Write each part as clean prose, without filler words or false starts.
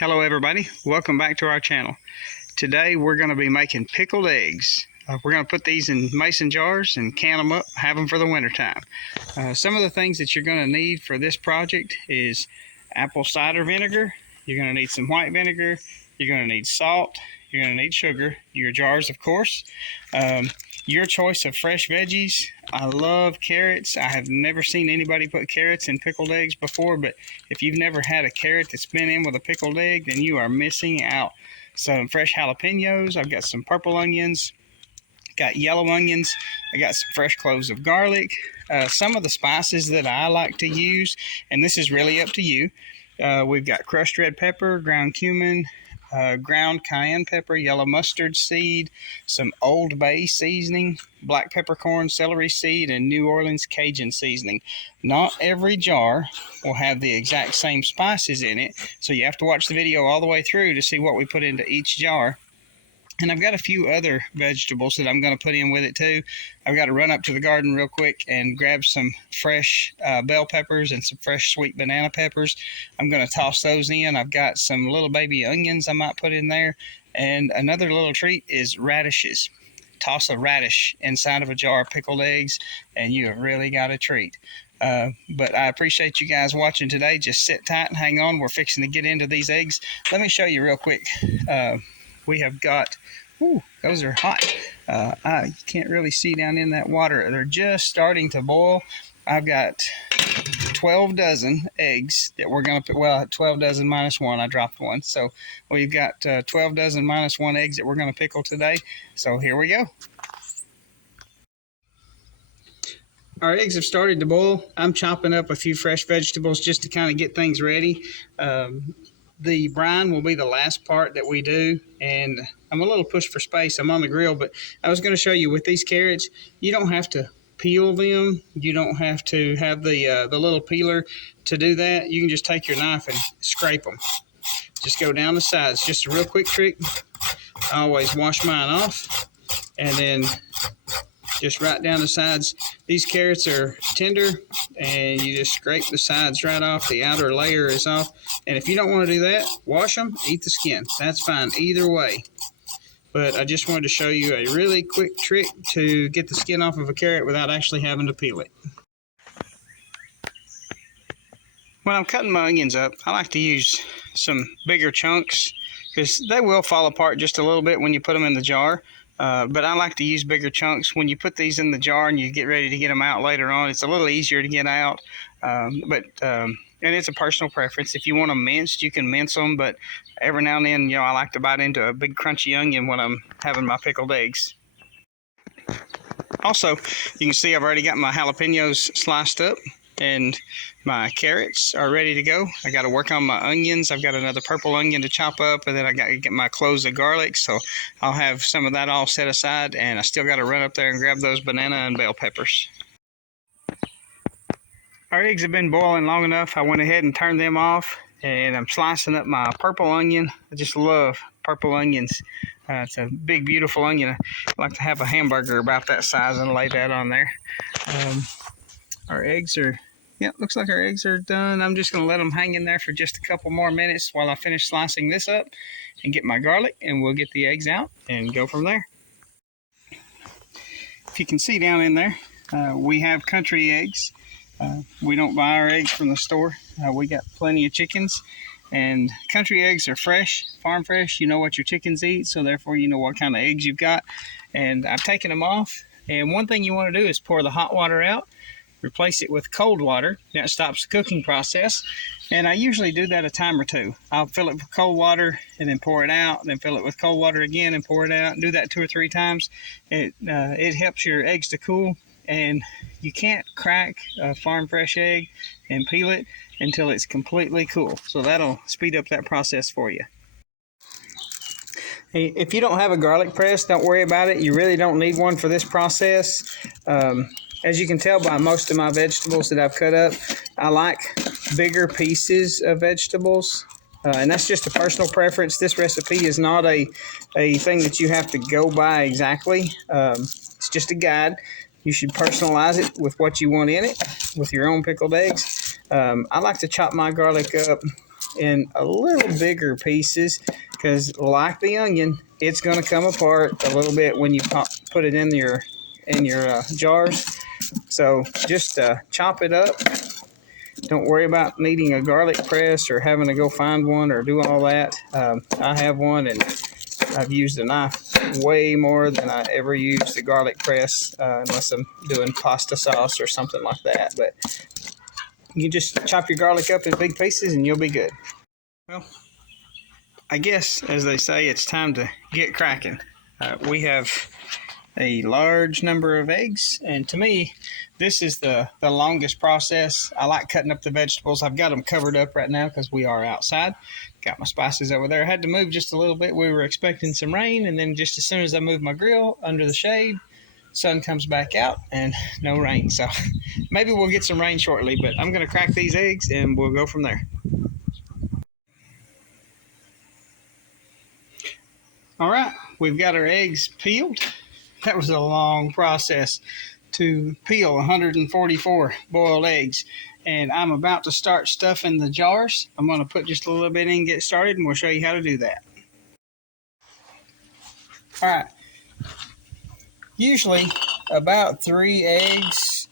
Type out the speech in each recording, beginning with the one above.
Hello everybody, welcome back to our channel. Today we're going to be making pickled eggs. We're going to put these in mason jars and can them up, have them for the winter time. Some of the things that you're going to need for this project is apple cider vinegar. You're going to need some white vinegar. You're going to need salt. You're going to need sugar. Your jars, of course. Your choice of fresh veggies. I love carrots. I have never seen anybody put carrots in pickled eggs before, but if you've never had a carrot that's been in with a pickled egg, then you are missing out. Some fresh jalapenos. I've got some purple onions. Got yellow onions. I got some fresh cloves of garlic. Some of the spices that I like to use, and this is really up to you. We've got crushed red pepper, ground cumin, ground cayenne pepper, yellow mustard seed, some Old Bay seasoning, black peppercorn, celery seed, and New Orleans Cajun seasoning. Not every jar will have the exact same spices in it, so you have to watch the video all the way through to see what we put into each jar. And I've got a few other vegetables that I'm going to put in with it too. I've got to run up to the garden real quick and grab some fresh bell peppers and some fresh sweet banana peppers. I'm going to toss those in. I've got some little baby onions I might put in there. And another little treat is radishes. Toss a radish inside of a jar of pickled eggs and you have really got a treat. But I appreciate you guys watching today. Just sit tight and hang on. We're fixing to get into these eggs. Let me show you real quick. We have got, those are hot. I can't really see down in that water. They're just starting to boil. I've got 12 dozen eggs that we're going to put, well, 12 dozen minus one. I dropped one. So we've got 12 dozen minus one eggs that we're going to pickle today. So here we go. Our eggs have started to boil. I'm chopping up a few fresh vegetables just to kind of get things ready. The brine will be the last part that we do, and I'm a little pushed for space. I'm on the grill, but I was going to show you with these carrots, you don't have to peel them. You don't have to have the little peeler to do that. You can just take your knife and scrape them. Just go down the sides. Just a real quick trick. I always wash mine off, and then just right down the sides. These carrots are tender, and you just scrape the sides right off. The outer layer is off. And if you don't want to do that, wash them, eat the skin. That's fine either way. But I just wanted to show you a really quick trick to get the skin off of a carrot without actually having to peel it. When I'm cutting my onions up, I like to use some bigger chunks because they will fall apart just a little bit when you put them in the jar. But I like to use bigger chunks. When you put these in the jar and you get ready to get them out later on, it's a little easier to get out. And it's a personal preference. If you want them minced, you can mince them. But every now and then, I like to bite into a big crunchy onion when I'm having my pickled eggs. Also, you can see I've already got my jalapenos sliced up. And my carrots are ready to go. I got to work on my onions. I've got another purple onion to chop up, and then I got to get my cloves of garlic. So I'll have some of that all set aside, and I still got to run up there and grab those banana and bell peppers. Our eggs have been boiling long enough. I went ahead and turned them off, and I'm slicing up my purple onion. I just love purple onions. It's a big, beautiful onion. I like to have a hamburger about that size and lay that on there. Our eggs are, looks like our eggs are done. I'm just going to let them hang in there for just a couple more minutes while I finish slicing this up and get my garlic, and we'll get the eggs out and go from there. If you can see down in there, we have country eggs. We don't buy our eggs from the store. We got plenty of chickens, and country eggs are fresh, farm fresh. You know what your chickens eat, so therefore you know what kind of eggs you've got. And I've taken them off, and one thing you want to do is pour the hot water out. Replace it with cold water. That stops the cooking process. And I usually do that a time or two. I'll fill it with cold water and then pour it out, and then fill it with cold water again and pour it out, and do that 2 or 3 times. It helps your eggs to cool, and you can't crack a farm fresh egg and peel it until it's completely cool. So that'll speed up that process for you. If you don't have a garlic press, don't worry about it. You really don't need one for this process. As you can tell by most of my vegetables that I've cut up, I like bigger pieces of vegetables. And that's just a personal preference. This recipe is not a thing that you have to go by exactly. It's just a guide. You should personalize it with what you want in it, with your own pickled eggs. I like to chop my garlic up in a little bigger pieces because, like the onion, it's going to come apart a little bit when you put it in your jars. So just chop it up. Don't worry about needing a garlic press or having to go find one or do all that. I have one, and I've used a knife way more than I ever used the garlic press, unless I'm doing pasta sauce or something like that. But you just chop your garlic up in big pieces and you'll be good. Well, I guess, as they say, it's time to get cracking. We have a large number of eggs, and to me, this is the longest process. I like cutting up the vegetables. I've got them covered up right now because we are outside. Got my spices over there. I had to move just a little bit. We were expecting some rain, and then just as soon as I move my grill under the shade, sun comes back out and no rain. So maybe we'll get some rain shortly, but I'm going to crack these eggs and we'll go from there. All right, we've got our eggs peeled. That was a long process to peel 144 boiled eggs. And I'm about to start stuffing the jars. I'm going to put just a little bit in, get started, and we'll show you how to do that. All right. Usually about 3 eggs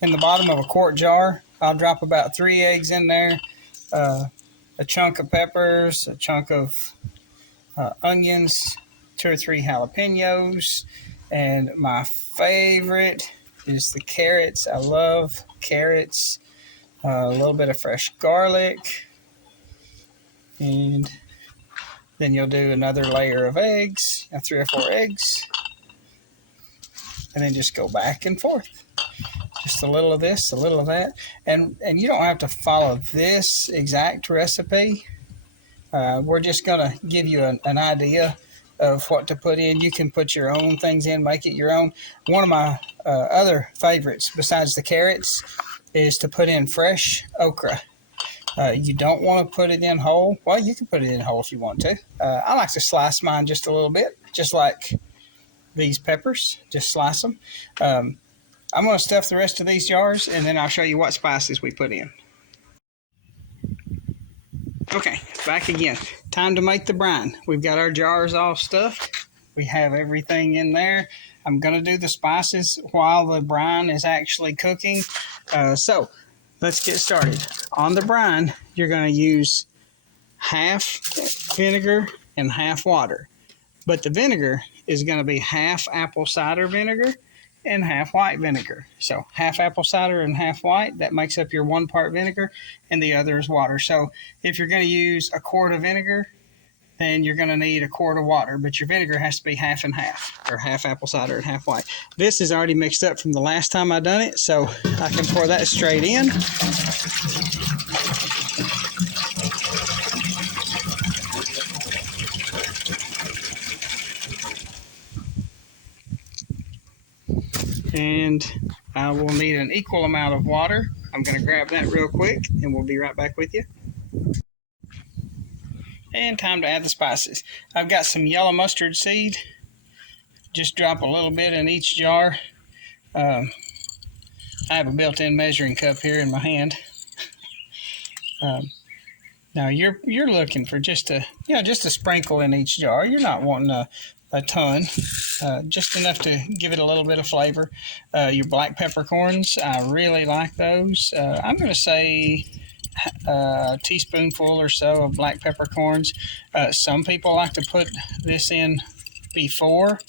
in the bottom of a quart jar. I'll drop about 3 eggs in there, a chunk of peppers, a chunk of onions, 2 or 3 jalapenos, and my favorite is the carrots. I love carrots. A little bit of fresh garlic, and then you'll do another layer of eggs, 3 or 4 eggs, and then just go back and forth. Just a little of this, a little of that, and you don't have to follow this exact recipe. We're just going to give you an idea of what to put in. You can put your own things in, make it your own. One of my other favorites besides the carrots is to put in fresh okra. You don't want to put it in whole. Well, you can put it in whole if you want to. I like to slice mine just a little bit, just like these peppers. Just slice them. I'm going to stuff the rest of these jars, and then I'll show you what spices we put in. Okay, back again. Time to make the brine. We've got our jars all stuffed. We have everything in there. I'm going to do the spices while the brine is actually cooking. So let's get started. On the brine, you're going to use half vinegar and half water. But the vinegar is going to be half apple cider vinegar and half white vinegar. So half apple cider and half white, that makes up your 1 part vinegar, and the other is water. So if you're going to use a quart of vinegar, then you're going to need a quart of water, but your vinegar has to be half and half, or half apple cider and half white. This is already mixed up from the last time I done it, so I can pour that straight in. And I will need an equal amount of water. I'm going to grab that real quick, and we'll be right back with you. And time to add the spices. I've got some yellow mustard seed. Just drop a little bit in each jar. I have a built-in measuring cup here in my hand. Now you're looking for just a sprinkle in each jar. You're not wanting a ton, just enough to give it a little bit of flavor. Your black peppercorns, I really like those. I'm going to say a teaspoonful or so of black peppercorns. Some people like to put this in before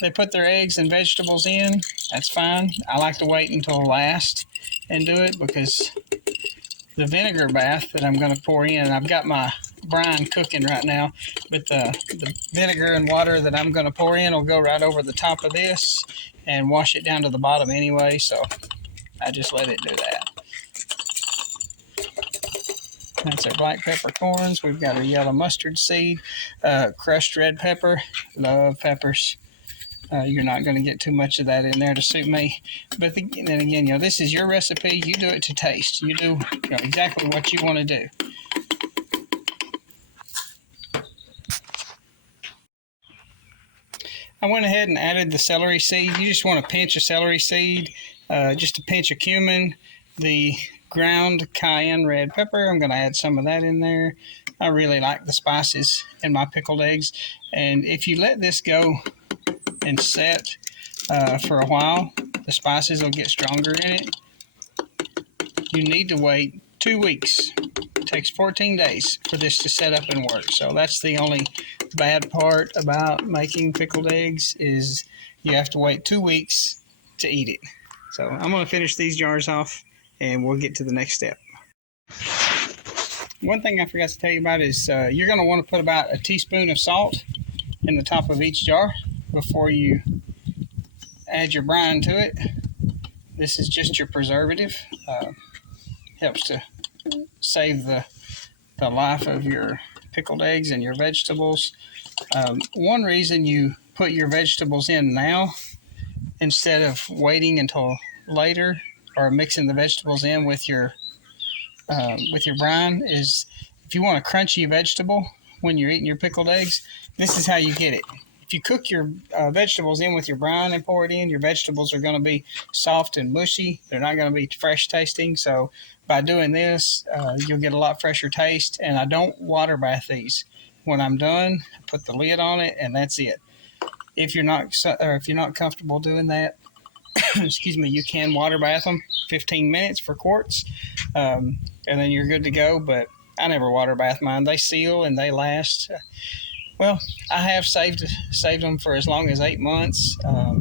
they put their eggs and vegetables in. That's fine. I like to wait until last and do it because the vinegar bath that I'm going to pour in, I've got my brine cooking right now, but the vinegar and water that I'm going to pour in will go right over the top of this and wash it down to the bottom anyway, so I just let it do that. That's our black peppercorns. We've got our yellow mustard seed, crushed red pepper. Love peppers. You're not going to get too much of that in there to suit me. But then again, this is your recipe. You do it to taste. You do exactly what you want to do. I went ahead and added the celery seed. You just want a pinch of celery seed, just a pinch of cumin, the ground cayenne red pepper. I'm going to add some of that in there. I really like the spices in my pickled eggs. And if you let this go and set for a while, the spices will get stronger in it. You need to wait 2 weeks. It takes 14 days for this to set up and work. So that's the only bad part about making pickled eggs, is you have to wait 2 weeks to eat it. So I'm going to finish these jars off and we'll get to the next step. One thing I forgot to tell you about is you're going to want to put about a teaspoon of salt in the top of each jar before you add your brine to it. This is just your preservative. Helps to save the life of your pickled eggs and your vegetables. One reason you put your vegetables in now instead of waiting until later, or mixing the vegetables in with your brine, is if you want a crunchy vegetable when you're eating your pickled eggs, this is how you get it. If you cook your vegetables in with your brine and pour it in, your vegetables are going to be soft and mushy. They're not going to be fresh tasting. So by doing this, you'll get a lot fresher taste. And I don't water bath these. When I'm done, I put the lid on it, and that's it. If you're not comfortable doing that, excuse me, you can water bath them 15 minutes for quarts, and then you're good to go. But I never water bath mine. They seal and they last. Well, I have saved them for as long as 8 months.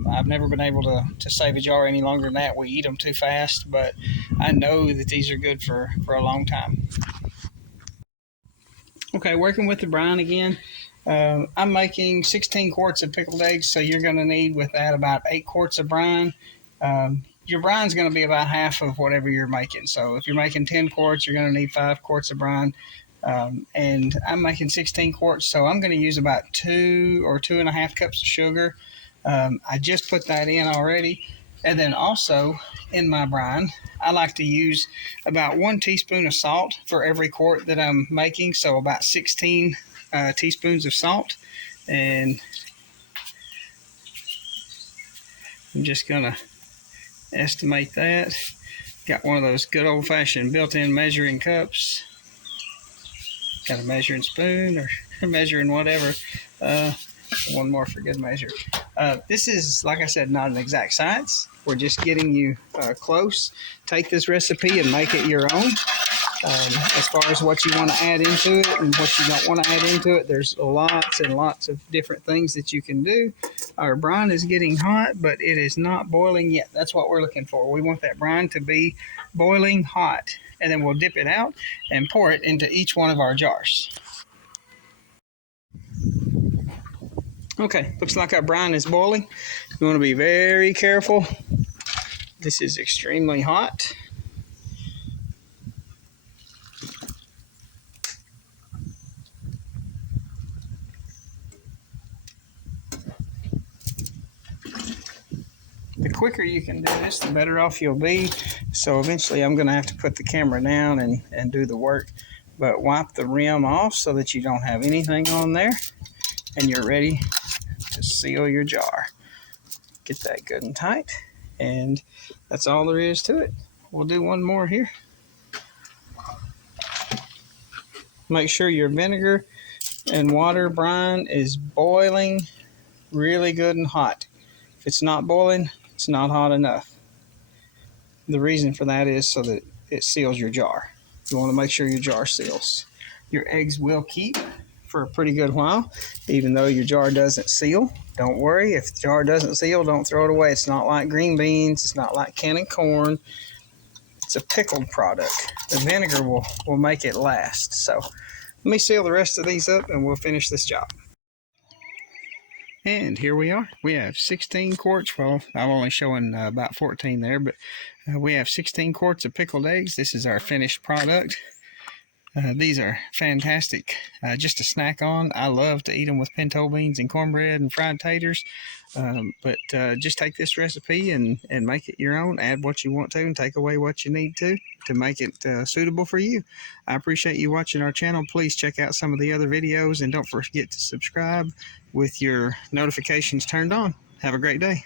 I've never been able to save a jar any longer than that. We eat them too fast, but I know that these are good for a long time. Okay, working with the brine again. I'm making 16 quarts of pickled eggs, so you're going to need with that about 8 quarts of brine. Your brine's going to be about half of whatever you're making. So if you're making 10 quarts, you're going to need 5 quarts of brine. And I'm making 16 quarts, so I'm going to use about 2 or 2.5 cups of sugar. I just put that in already. And then also in my brine, I like to use about 1 teaspoon of salt for every quart that I'm making, so about 16 teaspoons of salt. And I'm just going to estimate that. Got one of those good old-fashioned built-in measuring cups. Got a measuring spoon or measuring whatever. One more for good measure. This is, like I said, not an exact science. We're just getting you close. Take this recipe and make it your own. As far as what you want to add into it and what you don't want to add into it, there's lots and lots of different things that you can do. Our brine is getting hot, but it is not boiling yet. That's what we're looking for. We want that brine to be boiling hot. And then we'll dip it out and pour it into each one of our jars. Okay, looks like our brine is boiling. You want to be very careful. This is extremely hot. The quicker you can do this, the better off you'll be. So eventually I'm going to have to put the camera down and do the work. But wipe the rim off so that you don't have anything on there. And you're ready to seal your jar. Get that good and tight. And that's all there is to it. We'll do one more here. Make sure your vinegar and water brine is boiling really good and hot. If it's not boiling, it's not hot enough. The reason for that is so that it seals your jar. You want to make sure your jar seals. Your eggs will keep for a pretty good while, even though your jar doesn't seal. Don't worry, if the jar doesn't seal, don't throw it away. It's not like green beans. It's not like canned corn. It's a pickled product. The vinegar will make it last. So let me seal the rest of these up and we'll finish this job. And here we are. We have 16 quarts. Well, I'm only showing about 14 there, but we have 16 quarts of pickled eggs. This is our finished product. These are fantastic, just to snack on. I love to eat them with pinto beans and cornbread and fried taters. But just take this recipe and make it your own. Add what you want to and take away what you need to make it suitable for you. I appreciate you watching our channel. Please check out some of the other videos and don't forget to subscribe with your notifications turned on. Have a great day.